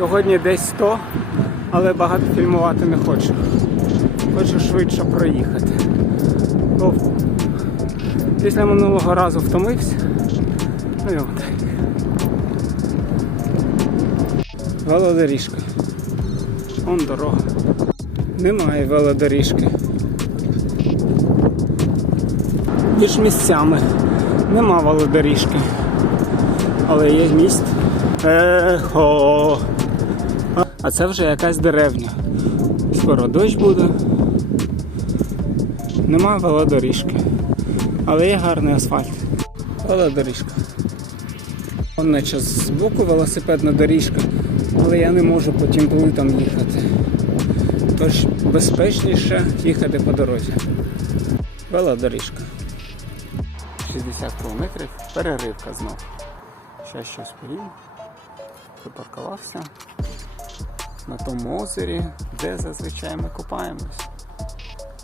Сьогодні десь 100, але багато фільмувати не хочу. Хочу швидше проїхати. Бо після минулого разу втомився. Ну і от. Велодоріжка. Вон дорога. Немає велодоріжки. Між місцями нема велодоріжки. Але є міст. Ехо. А- це вже якась деревня. Скоро дощ буде. Нема велодоріжки. Але є гарний асфальт. Велодоріжка. Вон наче збоку велосипедна доріжка, але я не можу потім плитом їхати. Тож безпечніше їхати по дорозі. Велодоріжка. 60 кілометрів, переривка знов. Ще щось поїм. Припаркувався на тому озері, де зазвичай ми купаємось.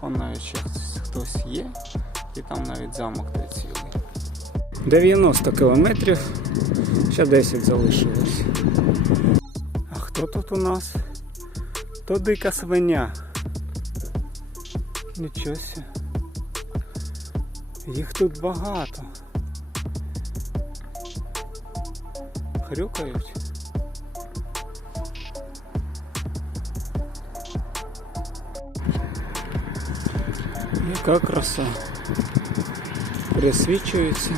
Вон навіть ще хтось- хтось є, і там навіть замок той цілий. 90 кілометрів, ще 10 залишилось. А хто тут у нас? То дика свиня. Нічого. Їх тут багато. Хрюкають. Яка краса. Присвічується.